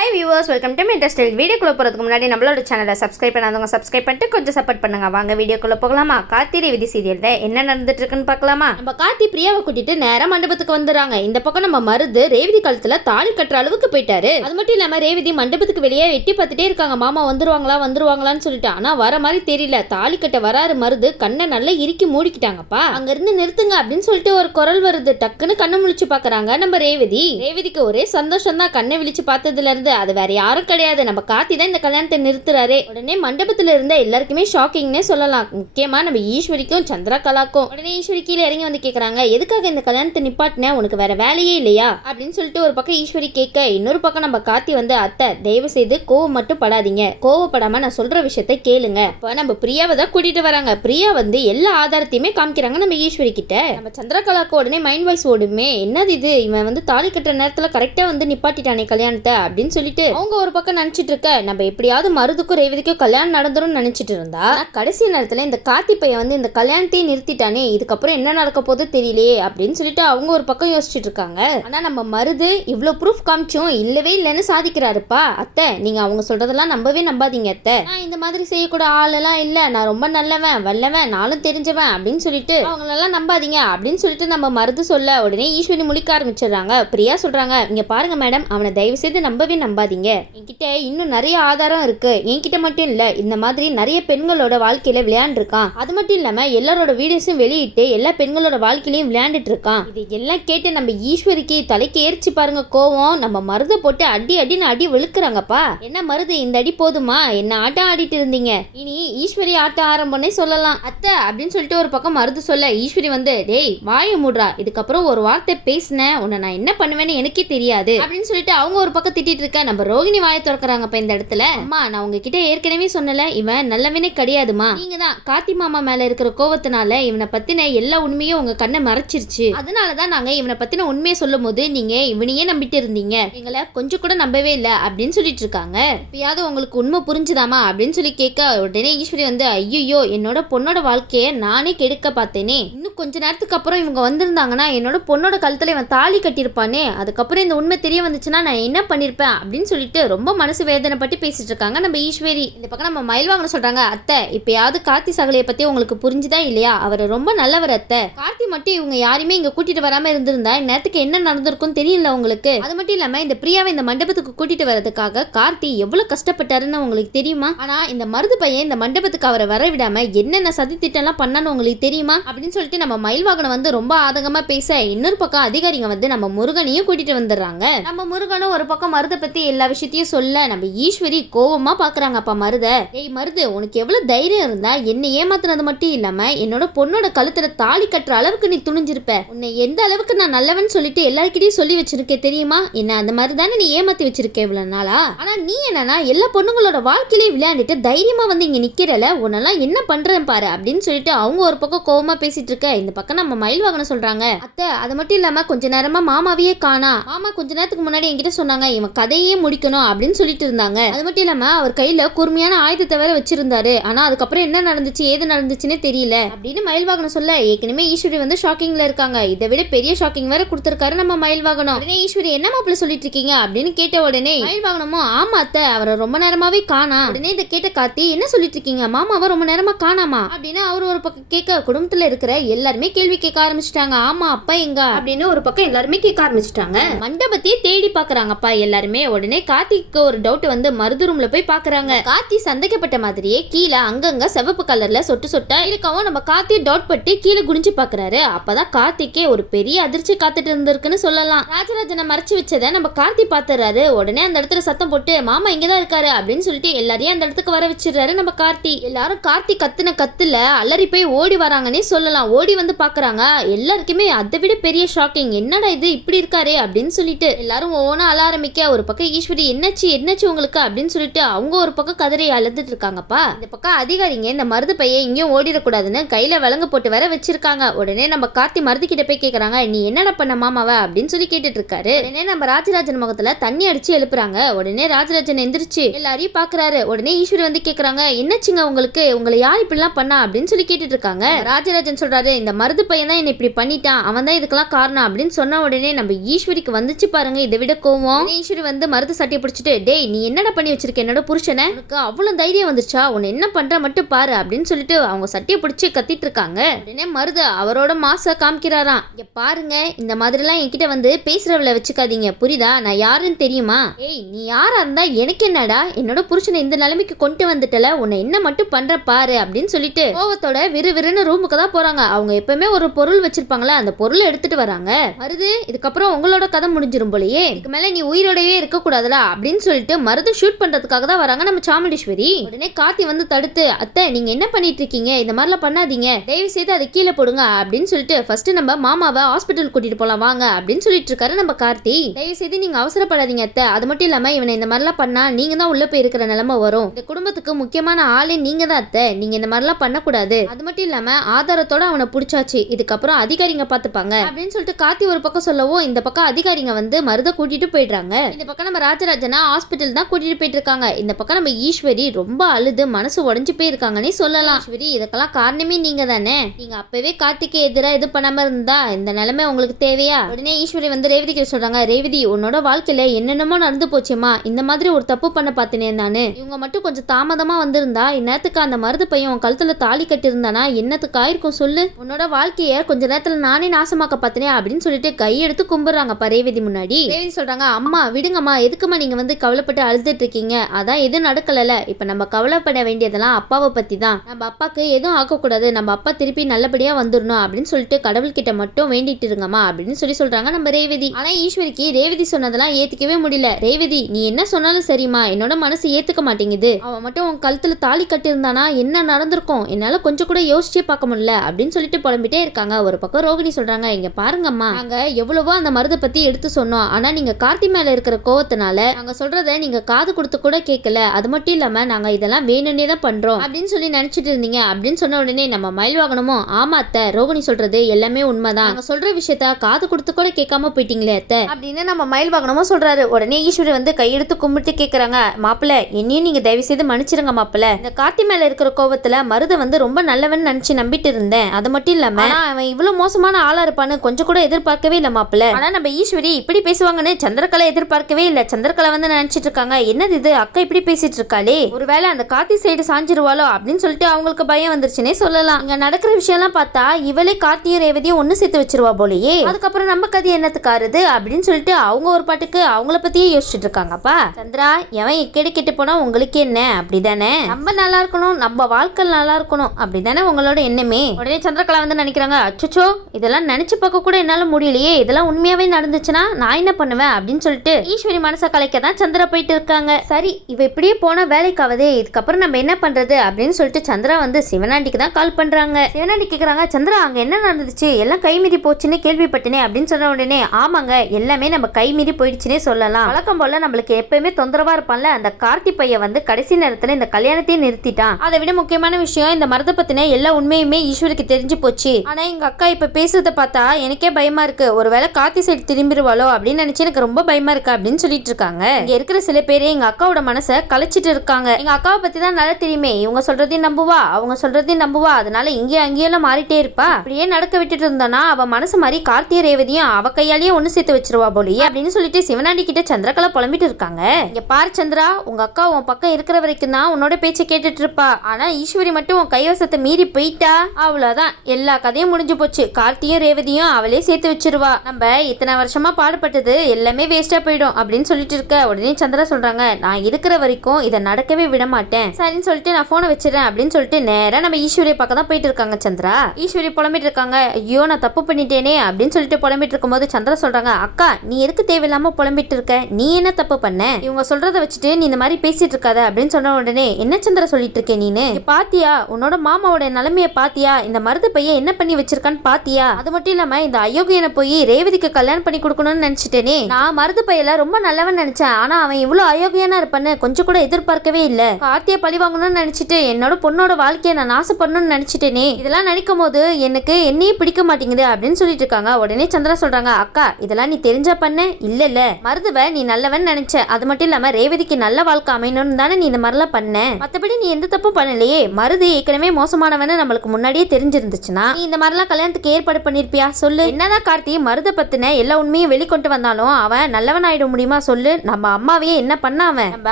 Hi viewers, welcome to இன்ட்ரெஸ்டல். வீடியோக்குள்ளே போகிறதுக்கு முன்னாடி நம்மளோட சேனலை சப்ஸ்கிரைப் பண்ணாதவங்க சப்ஸ்கிரைப் பண்ணிட்டு கொஞ்சம் சப்போர்ட் பண்ணுங்க. வாங்க வீடியோக்குள்ளே போகலாமா? கார்த்தி ரேவதி சீரியலில் என்ன நடந்துட்டு இருக்குன்னு பார்க்கலாமா? நம்ம கார்த்தி பிரியாவை கூட்டிட்டு நேராக மண்டபத்துக்கு வந்துடுறாங்க. இந்த பக்கம் நம்ம மருது ரேவதி கழுத்தில் தாலி கட்டுற அளவுக்கு போயிட்டாரு. அது மட்டும் இல்லாமல் ரேவதி மண்டபத்துக்கு வெளியே எட்டி பார்த்துட்டே இருக்காங்க. மாமா வந்துருவாங்களான்னு சொல்லிட்டு. ஆனால் வர மாதிரி தெரியல. தாலி கட்ட வராரு மருது. கண்ணை நல்லா இறுக்கி மூடிக்கிட்டாங்கப்பா. அங்கிருந்து நிறுத்துங்க அப்படின்னு சொல்லிட்டு ஒரு குரல் வருது. டக்குன்னு கண்ணை முழிச்சு பார்க்கறாங்க நம்ம ரேவதிக்கு ஒரே சந்தோஷம் தான். கண்ணை விழிச்சு பார்த்ததுல இருந்து அது வேற யாரும் கிடையாது, நம்ம கார்த்தி தான் இந்த கல்யாணத்தை நிறுத்துறாரு. உடனே மண்டபத்துல இருந்த எல்லாருக்குமே ஷாக்கிங்னே சொல்லலாம். முக்கியமா நம்ம ஈஸ்வரிக்கும் சந்திரா கலாக்கும். உடனே ஈஸ்வரி கீழே இறங்கி வந்து கேக்குறாங்க, எதுக்காக இந்த கல்யாணத்தை நிப்பாட்டின? உனக்கு வேற வேலையே இல்லையா அப்படின்னு சொல்லிட்டு ஒரு பக்கம் ஈஸ்வரி கேட்க, இன்னொரு பக்கம் நம்ம கார்த்தி வந்து, அத்தை தயவு செய்து கோவம் மட்டும் படாதீங்க, கோவப்படாம நான் சொல்ற விஷயத்தை கேளுங்க. இப்ப நம்ம பிரியாவை தான் கூட்டிட்டு வராங்க. பிரியா வந்து எல்லா ஆதாரத்தையுமே காமிக்கிறாங்க நம்ம ஈஸ்வரி கிட்ட. நம்ம சந்திரா கலாக்கு உடனே மைண்ட் வாய்ஸ் ஓடுமே, என்னது இது, இவன் வந்து தாலி கட்டுற நேரத்துல கரெக்டா வந்து நிப்பாட்டிட்டானே கல்யாணத்தை அப்படின்னு சொல்லிட்டு அவங்க ஒரு பக்கம் நினைச்சிட்டு இருக்க, நம்ம எப்படியாவது மருதுக்கும் ரேவதிக்கும் கல்யாணம் நடந்துரும் நினைச்சிட்டு இருந்தா கடைசி நேரத்துல இந்த கார்த்தி பையன் வந்து இந்த கல்யாணத்தையும் நிறுத்திட்டானே, இதுக்கப்புறம் என்ன நடக்க போது தெரியலையே அப்படின்னு சொல்லிட்டு அவங்க ஒரு பக்கம் யோசிச்சுட்டு இருக்காங்க. ஆனா நம்ம மருது இவ்வளவு ப்ரூஃப் காமிச்சோம் இல்லவே இல்லைன்னு சாதிக்கிறாருப்பா. அத்தை நீங்க அவங்க சொல்றதெல்லாம் நம்பாதீங்க அத்தை, நான் இந்த மாதிரி செய்யக்கூட ஆளெல்லாம் இல்ல, நான் ரொம்ப நல்லவன் வல்லவன் நானும் தெரிஞ்சவன் அப்படின்னு சொல்லிட்டு அவங்களெல்லாம் நம்பாதீங்க அப்படின்னு சொல்லிட்டு நம்ம மருது சொல்ல, உடனே ஈஸ்வரி முழிக்க ஆரம்பிச்சிடுறாங்க. பிரியா சொல்றாங்க, இங்க பாருங்க மேடம், அவனை தயவு செய்து நம்பாதீங்க, என்கிட்ட இன்னும் நிறைய ஆதாரம் இருக்கு, என்கிட்ட மட்டும் இல்ல, இந்த மாதிரி நிறைய பெண்களோட வாழ்க்கையில விளையாண்டுருக்கான், அது மட்டும் இல்லாம எல்லாரோட வீடியோஸும் வெளியிட்டு எல்லா பெண்களோட வாழ்க்கையிலையும் விளையாண்டுட்டு இருக்கான். இது எல்லாம் கேட்டு நம்ம ஈஸ்வரிக்கு தலைக்கு ஏறிச்சு பாருங்க கோவம். நம்ம மருதை போட்டு அடி வெளுக்குறாங்கப்பா. என்ன மருது, இந்த அடி போதுமா? என்ன ஆட்டம் ஆடிட்டு இருந்தீங்க, இனி ஈஸ்வரி ஆட்டம் ஆரம்பம்னே சொல்லலாம் அத்தை அப்படின்னு சொல்லிட்டு ஒரு பக்கம் மருது சொல்ல, ஈஸ்வரி வந்து, டேய் வாயை மூடுறா, இதுக்கப்புறம் ஒரு வார்த்தை பேசினேன் உன்னை நான் என்ன பண்ணுவேன்னு எனக்கே தெரியாது அப்படின்னு சொல்லிட்டு அவங்க ஒரு பக்கம் திட்டிட்டு இருக்க. நம்ம ரோகிணி வாயை திறக்கிறாங்க இந்த இடத்துல. அம்மா நான் உங்ககிட்ட ஏற்கனவே சொன்னல, இவன் நல்லவனே கிடையாதுமா, நீங்க தான் கார்த்தி மாமா மேல இருக்கிற கோவத்தினால இவனை பத்தின எல்லா உண்மையும் உங்க கண்ணை மறைச்சிருச்சு, அதனாலதான் நாங்க இவனை பத்தின உண்மையை சொல்லும் போது நீங்க இவனையே நம்பிட்டு இருந்தீங்க, எங்களை கொஞ்சம் கூட நம்பவே இல்லை அப்படின்னு சொல்லிட்டு இருக்காங்க. இப்பயாவது உங்களுக்கு உண்மை புரிஞ்சுதாமா அப்படின்னு சொல்லி கேட்க, உடனே ஈஸ்வரி வந்து, ஐயோ என்னோட பொண்ணோட வாழ்க்கையை நானே கெடுக்க பார்த்தேனே, இன்னும் கொஞ்ச நேரத்துக்கு அப்புறம் இவங்க வந்திருந்தாங்கன்னா என்னோட பொண்ணோட கழுத்துல இவன் தாலி கட்டியிருப்பானே, அதுக்கப்புறம் இந்த உண்மை தெரிய வந்துச்சுன்னா நான் என்ன பண்ணிருப்பேன் அப்படின்னு சொல்லிட்டு ரொம்ப மனசு வேதனை பற்றி பேசிட்டு இருக்காங்க நம்ம ஈஸ்வரி. இந்த பக்கம் நம்ம மயில்வாங்க சொல்றாங்க, அத்தை இப்பயாவது கார்த்தி சகலையை பத்தி உங்களுக்கு புரிஞ்சுதா இல்லையா, அவர் ரொம்ப நல்லவர் அத்தை, கார்த்தி மட்டும் இவங்க யாருமே இங்க கூட்டிட்டு வராம இருந்திருந்தா நேரத்துக்கு என்ன நடந்திருக்கும் தெரியல உங்களுக்கு, அது மட்டும் இல்லாம இந்த பிரியாவை இந்த மண்டபத்துக்கு கூட்டிட்டு வரதுக்காக கார்த்தி எவ்வளவு கஷ்டப்பட்டாருன்னு உங்களுக்கு தெரியுமா, ஆனா இந்த மருது பையன் இந்த மண்டபத்துக்கு அவரை வர விடாம என்னென்ன சதி திட்டம் எல்லாம் பண்ணான்னு உங்களுக்கு தெரியுமா அப்படின்னு சொல்லிட்டு நம்ம மயில்வாகனம் வந்து ரொம்ப ஆதங்கமா பேச, இன்னொரு பக்கம் அதிகாரிங்க வந்து நம்ம முருகனையும் கூட்டிட்டு வந்துடுறாங்க. நம்ம முருகனும் ஒரு பக்கம் மருதை பத்தி எல்லா விஷயத்தையும் சொல்ல, நம்ம ஈஸ்வரி கோவமா பாக்குறாங்க. அப்பா மருத, ஏய் மருது உனக்கு எவ்வளவு தைரியம் இருந்தா என்ன ஏமாத்துனது மட்டும் இல்லாம என்னோட பொண்ணோட கழுத்துல தாலி கட்டுற அளவுக்கு நீ துணிஞ்சிருப்ப, உன்னை எந்த அளவுக்கு நான் நல்லவன் சொல்லிட்டு எல்லாருக்கிட்டையும் சொல்லி வச்சிருக்கேன் தெரியுமா, என்ன அந்த மாதிரி தானே நீ ஏமாத்தி வச்சிருக்க இவ்வளவு நாளா, ஆனா நீ என்னன்னா எல்லா பொண்ணுங்களோட வாழ்க்கையிலேயே விளையாண்டுட்டு தைரியமா வந்து இங்க நிக்கிறல, உன்னெல்லாம் என்ன பண்றேன் பாரு அப்படின்னு சொல்லிட்டு அவங்க ஒரு பக்கம் கோவமா பேசிட்டு இருக்க. இந்த பக்கம் நம்ம மயில்வாகனம் சொல்றாங்க, அத்தை அது மட்டும் இல்லாம கொஞ்ச நேரமா மாமாவையே காணா, மாமா கொஞ்ச நேரத்துக்கு முன்னாடி என்கிட்ட சொன்னாங்க இவன் கதையே முடிக்கணும் அப்படின்னு சொல்லிட்டு இருந்தாங்க, அது மட்டும் இல்லாம அவர் கையில கூர்மையான ஆயுதத்தை வேற வச்சிருந்தாரு, ஆனா அதுக்கப்புறம் என்ன நடந்துச்சு ஏது நடந்துச்சுன்னே தெரியல அப்படின்னு மயில்வாகனம் சொல்ல, ஏற்கனவே ஈஸ்வரி வந்து ஷாக்கிங்ல இருக்காங்க. இதை விட பெரிய ஷாக்கிங் வேற கொடுத்திருக்காரு நம்ம மயில்வாகனம். உடனே ஈஸ்வரி என்ன மாப்பிள்ள சொல்லிட்டு இருக்கீங்க அப்படின்னு கேட்ட உடனே மயில்வாகனமும், ஆமா அத்தை அவரை ரொம்ப நேரமாவே காணா. உடனே இதை கேட்ட கார்த்தி, என்ன சொல்லிட்டு இருக்கீங்க, மாமாவை ரொம்ப நேரமா காணாமா அப்படின்னு அவர் ஒரு பக்கம் கேட்க, குடும்பத்துல இருக்கிற எல்லாருமே கேள்வி கேட்க ஆரம்பிச்சிட்டாங்க. ஆமா அப்பா எங்க அப்படின்னு ஒரு பக்கம் எல்லாருமே கேட்க ஆரம்பிச்சிட்டாங்க. மண்டபத்தையே தேடி பாக்குறாங்கப்பா எல்லாருமே. உடனே கார்த்திக்கு ஒரு டவுட் வந்து மருது ரூம்ல போய் பாக்குறாங்க. கார்த்தி சந்தேகப்பட்ட மாதிரியே கீழே அங்கங்க சிவப்பு கலர்ல சொட்டு சொட்டா இருக்கவும் நம்ம கார்த்தி டவுட் பட்டு கீழே குனிஞ்சு பாக்குறாரு. அப்பதான் கார்த்திக்கே ஒரு பெரிய அதிர்ச்சி காத்துட்டு இருந்திருக்குன்னு சொல்லலாம். ராஜராஜனை மறைச்சு வச்சதை நம்ம கார்த்தி பாத்துறாரு. உடனே அந்த இடத்துல சத்தம் போட்டு, மாமா இங்கதான் இருக்காரு அப்படின்னு சொல்லிட்டு எல்லாரையும் அந்த இடத்துக்கு வர வச்சிடறாரு நம்ம கார்த்தி. எல்லாரும் கார்த்தி கத்துன கத்துல அலறி போய் ஓடி வராங்கன்னே சொல்லலாம். ஓடி வந்து பாக்குறாங்க. எல்லாருக்குமே அதை விட பெரிய ஷாக்கிங், என்னடா இது இப்படி இருக்காரு அப்படின்னு சொல்லிட்டு எல்லாரும் ஒவ்வொன்றா அழ ஆரம்பிக்க, ஒரு பக்கம் ஈஸ்வரி என்னாச்சு உங்களுக்கு அப்படின்னு சொல்லிட்டு அவங்க ஒரு பக்கம் கதறி அழுதுட்டு இருக்காங்கப்பா. இந்த பக்கம் அதிகாரிங்க இந்த மருது பையன் இங்கேயும் ஓடிடக்கூடாதுன்னு கையில விலங்கு போட்டு வேற வச்சிருக்காங்க. உடனே நம்ம கார்த்தி மருது கிட்ட போய் கேக்குறாங்க, நீ என்னடா பண்ண மாமாவ அப்படின்னு சொல்லி கேட்டுட்டு இருக்காரு. உடனே நம்ம ராஜராஜன் முகத்துல தண்ணி அடிச்சு எழுப்புறாங்க. உடனே ராஜராஜன் எந்திரிச்சு எல்லாரையும் பாக்குறாரு. உடனே ஈஸ்வரி வந்து கேக்குறாங்க, என்னச்சுங்க உங்களுக்கு, உங்களை யார் இப்படி எல்லாம் பண்ணா அப்படின்னு சொல்லி கேட்டுட்டு இருக்காங்க. ராஜராஜன் சொல்றாரு, இந்த மருது பையன் தான் என்ன இப்படி பண்ணிட்டான், அவன் தான் இதுக்கெல்லாம் காரணம் அப்படின்னு சொன்ன உடனே நம்ம ஈஸ்வரிக்கு வந்துச்சு பாருங்க இதை விட கோவம். ஈஸ்வரி வந்து மருது சட்டையை பிடிச்சிட்டு, டேய் நீ என்னடா பண்ணி வச்சிருக்க என்னோட புருஷனை, உனக்கு அவ்வளவு தைரியம் வந்துருச்சா, உன்னை என்ன பண்ற மட்டும் பாரு அப்படின்னு சொல்லிட்டு அவங்க சட்டையை பிடிச்சி கத்திட்டு இருக்காங்க. உடனே மருது அவரோட மாச காமிக்கிறாராம். இங்க பாருங்க, இந்த மாதிரி எல்லாம் என்கிட்ட வந்து பேசுறவளை வச்சுக்காதீங்க, புரியுதா? நான் யாருன்னு தெரியுமா? ஏய் நீ யாரா இருந்தா எனக்கு என்னடா, என்னோட புருஷனை இந்த நிலைமைக்கு கொண்டு வந்துட்டல, உன்னை என்ன மட்டும் பண்ற பாரு அப்படின்னு சொல்லிட்டு கோவத்தோட விறுவிறுன்னு ரூமுக்கு தான் போறாங்க. அவங்க எப்பவுமே ஒரு பொருள் வச்சிருப்பாங்களா, அந்த பொருளை எடுத்துட்டு வராங்க. மருது இதுக்கப்புறம் உங்களோட கதை முடிஞ்சிரும் போலயே, இதுக்கு மேல நீ உயிரோடவே இருக்க கூடாதுடா அப்படின்னு சொல்லிட்டு மருது ஷூட் பண்றதுக்காக தான் வராங்க நம்ம சாமுண்டீஸ்வரி. உடனே கார்த்தி வந்து தடுத்து, அத்தை நீங்க என்ன பண்ணிட்டு இருக்கீங்க, இந்த மாதிரிலாம் பண்ணாதீங்க, தயவு செய்து அதை கீழே போடுங்க அப்படின்னு சொல்லிட்டு ஃபர்ஸ்ட் நம்ம மாமாவை ஹாஸ்பிட்டல் கூட்டிட்டு போலாம் வாங்க அப்படின்னு சொல்லிட்டு இருக்காரு நம்ம கார்த்தி. தயவு செய்து நீங்க அவசரப்படாதீங்க அத்தை, அது மட்டும் இல்லாம இவனை இந்த மாதிரிலாம் பண்ணா நீங்க தான் உள்ள போய் இருக்கிற நிலைமை வரும், இந்த குடும்பத்துக்கு முக்கியமான ஆளே நீங்க தான் அத்தை, நீங்க இந்த மாதிரிலாம் பண்ணக்கூடாது, அது மட்டும் இல்லாம ஆதாரத்தோட அவனை பிடிச்சாச்சு, இதுக்கப்புறம் அதிகாரிங்க பாத்துப்பாங்க அப்படின்னு சொல்லிட்டு கார்த்தி ஒரு பக்கம் சொல்லவும் இந்த பக்கம் அதிகாரிங்க வந்து மருத கூட்டிட்டு போயிடுறாங்க. இந்த பக்கம் நம்ம ராஜராஜனா ஹாஸ்பிட்டல் தான் கூட்டிட்டு போயிட்டு இருக்காங்க. இந்த பக்கம் நம்ம ஈஸ்வரி ரொம்ப அழுது மனசு உடைஞ்சு போயிருக்காங்கன்னு சொல்லலாம். ஈஸ்வரி இதுக்கெல்லாம் காரணமே நீங்க தானே, நீங்க அப்பவே கார்த்திக்கு எதிராக இது பண்ணாம இருந்தா இந்த நிலைமை உங்களுக்கு தேவையா? உடனே ஈஸ்வரி வந்து ரேவதி கிட்ட சொல்றாங்க, ரேவதி உன்னோட வாழ்க்கையில என்னென்னமோ நடந்து போச்சேமா, இந்த மாதிரி ஒரு தப்பு பண்ண பார்த்தனே நானு, இவங்க மட்டும் கொஞ்சம் தாமதமா வந்திருந்தா இந்நேரத்துக்கு அந்த மருது பையன் உன் கழுத்துல தாலி கட்டி இருந்தானா என்னத்துக்கு ஆயிருக்கும் சொல்லு, உன்னோட வாழ்க்கைய கொஞ்ச நேரத்துல நானே நாசமாக்க பார்த்தனே அப்படின்னு சொல்லிட்டு கையெடுத்து கும்பிடுறாங்க ரேவதி முன்னாடி. ரேவதி சொல்றாங்க, அம்மா விடுங்கம்மா, எதுக்குமா நீங்க வந்து கவலைப்பட்டு அழுதுட்டு இருக்கீங்க, அதான் எதுவும் நடக்கல, இப்ப நம்ம கவலைப்பட வேண்டியதெல்லாம் அப்பாவை பத்தி தான், நம்ம அப்பாக்கு எதுவும் ஆக்கக்கூடாது, நம்ம அப்பா திருப்பி நல்லபடியா வந்துடணும் அப்படின்னு சொல்லிட்டு கடவுள்கிட்ட மட்டும் வேண்டிட்டு இருங்கம்மா அப்படின்னு சொல்றாங்க நம்ம ரேவதி. ஆனா ஈஸ்வரிக்கு ரேவதி சொன்னதெல்லாம் ஏத்துக்கவே முடியல. ரேவதி நீ என்ன சொன்னாலும் சரிம்மா, என்னோட மனசு ஏத்துக்க மாட்டேங்குது, அவன் மட்டும் உன் கழுத்துல தாலி கட்டி இருந்தானா என்ன நடந்திருக்கும், என்னால கொஞ்சம் கூட யோசிச்சே பார்க்க முடியல அப்படின்னு சொல்லிட்டு புலம்பிட்டே இருக்காங்க. ஒரு பக்கம் ரோகிணி சொல்றாங்க, இங்க பாருங்கம்மா, நாங்க எவ்வளவோ அந்த மருதை பத்தி எடுத்து சொன்னோம், ஆனா நீங்க கார்த்தி மேல இருக்கிற கோவத்தினால நாங்க சொல்றத நீங்க காது கொடுத்து கூட கேட்கல, அது மட்டும் இல்லாம நாங்க இதெல்லாம் வேணும்னே தான் பண்றோம் அப்படின்னு சொல்லி நினைச்சிட்டு இருந்தீங்க அப்படின்னு சொன்ன உடனே நம்ம மயில் வாகனமும், ஆமா அத்தை ரோகிணி சொல்றது எல்லாமே உண்மைதான், நாங்க சொல்ற விஷயத்த காது கொடுத்து கூட கேட்காம போயிட்டீங்களே அத்தை அப்படின்னு நம்ம மயில் வாகனமும் சொல்றாரு. உடனே ஈஸ்வரி வந்து கையெடுத்து கும்பிட்டு கேட்கறாங்க, மாப்பிள்ள என்னையும் நீங்க தயவு செய்து மன்னிச்சிருங்க மாப்பிள்ள, இந்த கார்த்தி மேல இருக்கிற கோவத்துல மருத வந்து ரொம்ப நல்லவன் நினைச்சு நம்பிட்டு இருந்தேன், அது மட்டும் இல்லாம அவன் இவ்வளவு மோசமான ஆளா இருப்பான்னு கொஞ்சம் கூட எதிர்பார்க்கவே இல்ல மாப்பிள்ள, ஆனா நம்ம ஈஸ்வரி இப்படி பேசுவாங்கன்னு சந்திரகலை எதிர்பார்க்கவே இல்ல, சந்திரகலை வந்து நினைச்சிட்டு இருக்காங்க என்னது இது அக்கா இப்படி பேசிட்டு இருக்காளே, ஒருவேளை அந்த கார்த்தி சைடு சாஞ்சிருவாளோ அப்படின்னு சொல்லிட்டு அவங்களுக்கு பயம் வந்துருச்சுன்னே சொல்லலாம். இங்க நடக்கிற விஷயம் எல்லாம் பார்த்தா இவளே கார்த்தியும் ரேவதியும் ஒண்ணு சேர்த்து வச்சிருவா போலயே, அதுக்கப்புறம் நம்ம கதை என்னத்துக்காருது அப்படின்னு சொல்லிட்டு அவங்க ஒரு பாட்டுக்கு அவங்கள பத்தியே யோசிச்சுட்டு இருக்காங்கப்பா. சந்திரா எவன் எக்கேடு கெட்டு போனா உங்களுக்கு என்ன, அப்படிதானே, நம்ம நல்லா இருக்கணும், நம்ம வாழ்க்கை நல்லா இருக்கணும், அப்படிதானே உங்களோட எண்ணமே. உடனே சந்திரகலா வந்து நினைக்கிறாங்க, அச்சோ இதெல்லாம் நினைச்சு பார்க்க கூட என்னால முடியலையே, இதெல்லாம் உண்மையாவே நடந்துச்சுன்னா நான் என்ன பண்ணுவேன் அப்படின்னு சொல்லிட்டு ஈஸ்வரி மனசை கலைக்க தான் சந்திரா போயிட்டு இருக்காங்க. சரி இவ இப்படியே போனா வேலைக்காவதே, இதுக்கப்புறம் நம்ம என்ன பண்றது அப்படின்னு சொல்லிட்டு சந்திரா வந்து சிவனாண்டிக்கு தான் கால் பண்றாங்க. சிவனாண்டி கேக்குறாங்க, சந்திரா அங்க என்ன நடந்துச்சு, எல்லாம் கைமீறி போச்சுன்னு கேள்விப்பட்டனே அப்படின்னு சொன்ன உடனே, ஆமாங்க எல்லாமே நம்ம கைமீறி போயிடுச்சுன்னே சொல்லலாம், வழக்கம் போல நம்மளுக்கு எப்பவுமே தொந்தரவா இருப்பான்ல அந்த கார்த்தி பையன் வந்து கடைசி நேரத்துல இந்த கல்யாணத்தையும் நிறுத்திட்டான், அதை விட முக்கியமான விஷயம் இந்த மரத்தை பத்தின எல்லா உண்மையுமே ஈஸ்வருக்கு தெரிஞ்சு போச்சு, ஆனா எங்க அக்கா இப்ப பேசுறத பார்த்தா எனக்கே பயமா இருக்கு, ஒருவேளை கார்த்தி சைடு திரும்பிடுவாளோ அப்படின்னு நினைச்சு எனக்கு ரொம்ப பயமா இருக்கு அப்படின்னு சொல்லிட்டு இருக்காங்க. இங்க இருக்கிற சில பேரு எங்க அக்காவோட மனசை கலைச்சிட்டு இருக்காங்க, எங்க அக்காவை பத்தி தான் நல்லா தெரியுமே, இவங்க சொல்றதையும் நம்புவா அவங்க சொல்றதையும் நம்புவா, அதனால இங்கேயும் அங்கேயெல்லாம் மாறிட்டே இருப்பா, அப்படியே நடக்க விட்டுட்டு இருந்தானா அவ மனசு மாதிரி கார்த்திய ரேவதியும் அவ கையாலேயே ஒண்ணு சேர்த்து வச்சிருவா போலியே அப்படின்னு சொல்லிட்டு சிவனாண்டி கிட்ட சந்திரகலா புலம்பிட்டு இருக்காங்க. இங்க பாரு சந்திரா, உங்க அக்கா உன் பக்கம் இருக்கிற வரைக்கும் தான் உன்னோட பேச்சை கேட்டுட்டு இருப்பா, ஆனா ஈஸ்வரி மட்டும் உன் கைவசத்தை மீறி போயிட்டா அவ்வளவுதான், எல்லா கதையும் முடிஞ்சு போச்சு, கார்த்தியும் ரேவதியும் அவளே சேர்த்து வச்சிருவா, நம்ம இத்தனை வருஷமா பாடுபட்டது எல்லாமே வேஸ்டா போயிடும் அப்படின்னு சொல்லிட்டு இருக்க. உடனே சந்திரா சொல்றாங்க, நான் இருக்கிற வரைக்கும் இதை நடக்கவே விட மாட்டேன், சரின்னு சொல்லிட்டு நான் போனை வச்சிடறேன் அப்படின்னு சொல்லிட்டு நேரா நம்ம ஈஸ்வரிய பக்கம் தான் போயிட்டு இருக்காங்க. சந்திரா ஈஸ்வரி புலம்பிட்டு இருக்காங்க, ஐயோ நான் தப்பு பண்ணிட்டேனே அப்படின்னு சொல்லிட்டு புலம்பிட்டு இருக்கும்போது சந்திரா சொல்றாங்க, அக்கா நீ எதுக்கு தேவையில்லாம புலம்பிட்டு இருக்க, நீ என்ன தப்பு பண்ண, இவங்க சொல்றத வச்சுட்டு நீ இந்த மாதிரி பேசிட்டு இருக்காத அப்படின்னு சொன்ன உடனே, என்ன சந்திரா சொல்லிட்டு இருக்கே நீனு, பாத்தியா உன்னோட மாமாவோட நிலைமைய பாத்தியா, இந்த மருது பையன் என்ன பண்ணி வச்சிருக்கான்னு பாத்தியா, அது மட்டும் இல்லாம இந்த அயோக்கியனை போய் ரேவதிக்கு கல்யாணம் பண்ணி கொடுக்கணும்னு நினைச்சிட்டேனே, நான் மருது பையல ரொம்ப நல்லவன் நினைச்சேன், ஆனா அவன் இவ்வளவு அயோக்கியனா இருப்பான்னு கொஞ்சம் கூட எதிர்பார்க்கவே இல்ல, கார்த்திய பழி வாங்கணும்னு நினைச்சிட்டு என்னோட பொண்ணோட வாழ்க்கையை நான் நாசப்படணும்னு நினைச்சிட்டேனே, இதெல்லாம் நினைக்கும் போது எனக்கு என்னையே பிடிக்க மாட்டேங்குது அப்படின்னு சொல்லிட்டு இருக்காங்க. உடனே சந்திரா சொல்றாங்க, அக்கா இதெல்லாம் நீ தெரிஞ்சா பண்ண, இல்ல மருதுவ நீ நல்லவன் நினைச்ச, அது மட்டும் இல்லாம ரேவதிக்கு நல்ல வாழ்க்கை அமையணும்னு தானே நீ இந்த மாதிரிலாம் பண்ண, மத்தபடி நீ எந்த தப்பும் பண்ணலையே, மருது ஏற்கனவே மோசமானவன்னு நம்மளுக்கு முன்னாடியே தெரிஞ்சிருந்துச்சுன்னா நீ இந்த மாதிரிலாம் கல்யாணத்துக்கு ஏற்பாடு பண்ணிருப்பியா சொல்லு, என்னதான் கார்த்தி மருத பத்தின எல்லா உண்மையும் வெளிக்கொண்டு வந்தாலும் அவன் நல்லவன் ஆயிட முடியுமா சொல்லு, நம்ம அம்மாவையே என்ன பண்ணாவன், நம்ம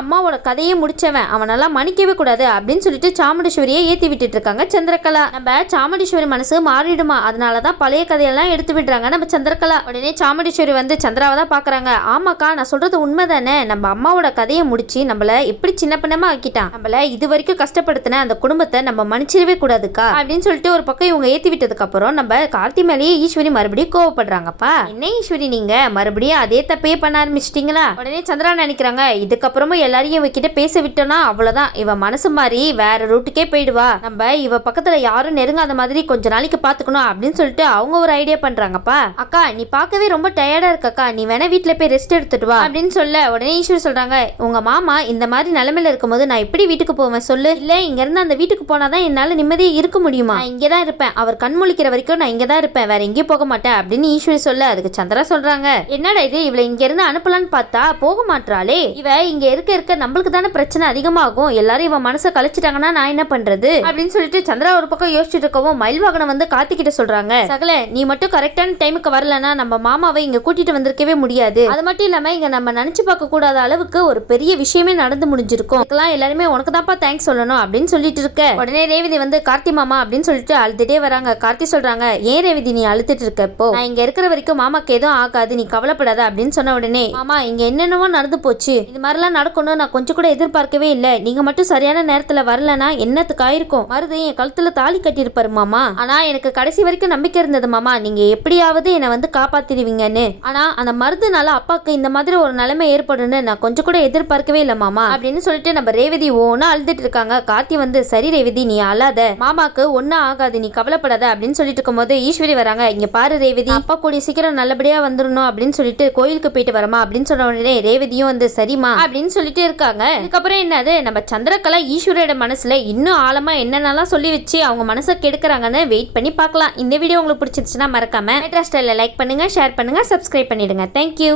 அம்மாவோட கதையே முடிச்சவன், அவனெல்லாம் மன்னிக்கவே கூடாது அப்படின்னு சொல்லிட்டு சாமுண்டீஸ்வரியை ஏத்தி விட்டுட்டு இருக்காங்க சந்திரகலா. நம்ம சாமுண்டீஸ்வரி மனசு மாறிடுமா, அதனாலதான் பழைய கதையெல்லாம் எடுத்து விடுறாங்க நம்ம சந்திரகலா. உடனே சாமுண்டீஸ்வரி வந்து சந்திராவை தான் பாக்குறாங்க. ஆமாக்கா, நான் சொல்றது உண்மைதானே, நம்ம அம்மாவோட கதையை முடிச்சு நம்மள எப்படி சின்ன பின்னமா ஆக்கிட்டான், நம்மள இது வரைக்கும் கஷ்டப்படுத்தின அந்த குடும்பத்தை நம்ம மன்னிச்சிடவே கூடாதுக்கா அப்படின்னு சொல்லிட்டு ஒரு பக்கம் இவங்க ஏத்தி விட்டதுக்கு அப்புறம் நம்ம கார்த்தி மேலேயே ஈஸ்வரி மறுபடியும் கோவப்படுறாங்கப்பா. என்ன ஈஸ்வரி, நீங்க மறுபடியும் அதே தப்பையே பண்ண ஆரம்பிச்சிட்டீங்களா? உடனே சந்திரா நினைக்கிறாங்க, இதுக்கப்புறமும் எல்லாரையும் இவகிட்ட பேச விட்டோம்னா அவ்வளவுதான், இவ மனசு மாறி வேற ரூட்டுக்கே போயிடுவா, நம்ம இவ பக்கத்துல யாரும் நெருங்காத மாதிரி கொஞ்ச நாளைக்கு பாத்துக்கணும் அப்படின்னு சொல்லிட்டு அவங்க ஒரு ஐடியா பண்றாங்கப்பா. அக்கா, நீ பார்க்கவே ரொம்ப டயர்டா இருக்கக்கா, நீ வேணா வீட்டுல போய் ரெஸ்ட் எடுத்துட்டு வா அப்படின்னு சொல்ல உடனே ஈஸ்வரி சொல்றாங்க, உங்க மாமா இந்த மாதிரி நிலைமையில இருக்கும்போது நான் எப்படி வீட்டுக்கு போவேன் சொல்லு, இல்ல இங்க இருந்து அந்த வீட்டுக்கு போனாதான் என்னால நிம்மதியே இருக்க முடியுமா, நான் இங்கதான் இருப்பேன், அவர் கண் முழிக்கிற வரைக்கும் நான் இங்கதான் இருப்பேன், வேற எங்கேயும் போக மாட்டேன் அப்படின்னு ஈஸ்வரி சொல்ல அதுக்கு சந்திரா சொல்றாங்க, என்னடா இது, இவளை இங்க இருந்து அனுப்பலான்னு பார்த்தா போக மாட்டாளே, இவ இங்க இருக்க இருக்க நம்மளுக்கு தானே பிரச்சனை அதிகமாகும், எல்லாரும் இவன் மனசை கழிச்சிட்டாங்கன்னா நான் என்ன பண்றது அப்படின்னு சொல்லிட்டு சந்திரா ஒரு பக்கம் யோசிச்சுட்டு இருக்கவும் மயில்வாகனம் வந்து கார்த்திகிட்ட சொல்றாங்க, சகல நீ மட்டும் கரெக்டான டைமுக்கு வரலன்னா நம்ம மாமாவை இங்க கூட்டிட்டு வந்திருக்கவே முடியாது, அது மட்டும் இல்லாம இங்க நம்ம நினைச்சு பார்க்க கூடாத அளவுக்கு ஒரு பெரிய விஷயமே நடந்து முடிஞ்சிருக்கும், அதுக்கெல்லாம் எல்லாருமே உனக்கு தான்ப்பா தேங்க்ஸ் சொல்லணும் அப்படின்னு சொல்லிட்டு இருக்க. உடனே ரேவதி வந்து கார்த்தி மாமா அப்படின்னு சொல்லிட்டு அழுதுட்டே வராங்க. கார்த்தி சொல்றாங்க, ஏன் ரேவதி நீ அழுத்துட்டு இருக்க, இப்போ நான் இங்க இருக்கிற வரைக்கும் மாமாக்கு எதுவும் ஆகாது, நீ கவலைப்படாத அப்படின்னு சொன்ன உடனே, மாமா இங்க என்னென்னவோ நடந்து போச்சு, இது மாதிரிலாம் நடக்கணும் நான் கொஞ்சம் கூட எதிர்பார்க்கவே இல்லை, நீங்க மட்டும் சரியான நேரத்துல வரலன்னா என்னத்துக்கு ஆயிருக்கும், மருது என் கழுத்துல தாலி கட்டியிருப்பாரு மாமா, ஆனா எனக்கு கடைசி வரைக்கும் நம்பிக்கை இருந்தது மாமா, நீங்க எப்படியாவது என்னை வந்து காப்பாத்திடுவீங்கன்னு, ஆனா அந்த மருதுனால அப்பாக்கு இந்த மாதிரி ஒரு நிலைமை ஏற்படும்னு நான் கொஞ்சம் கூட எதிர்பார்க்கவே இல்லை மாமா அப்படின்னு சொல்லிட்டு நம்ம ரேவதி ஒன்னு அழுதுட்டு இருக்காங்க. கார்த்தி வந்து, சரி ரேவதி நீ அழாத, மாமாக்கு ஒன்னும் ஆகாது, நீ கவலைப்படாத அப்படின்னு சொல்லிட்டு இருக்கும் போது ஈஸ்வரி வராங்க. இங்க பாரு ரேவதி, அப்பா கூடிய சீக்கிரம் நல்லபடியா வந்துடணும் அப்படின்னு சொல்லிட்டு கோயிலுக்கு போயிட்டு வரமா அப்படின்னு சொன்ன உடனே ரேவதியும் வந்து சரிமா அப்படின்னு சொல்லிட்டு இருக்காங்க. இதுக்கப்புறம் என்னது, நம்ம சந்திரகலா ஈஸ்வரியோட மனசுல இன்னும் ஆழமா என்னென்னலாம் சொல்லி வச்சு அவங்க மனசை கெடுக்கிறாங்கன்னு வெயிட் பண்ணி பார்க்கலாம். இந்த வீடியோ உங்களுக்கு பிடிச்சிருச்சுன்னா மறக்காம மெட்ரா ஸ்டைல்ல லைக் பண்ணுங்க, ஷேர் பண்ணுங்க, சப்ஸ்கிரைப் பண்ணிடுங்க. தேங்க்யூ.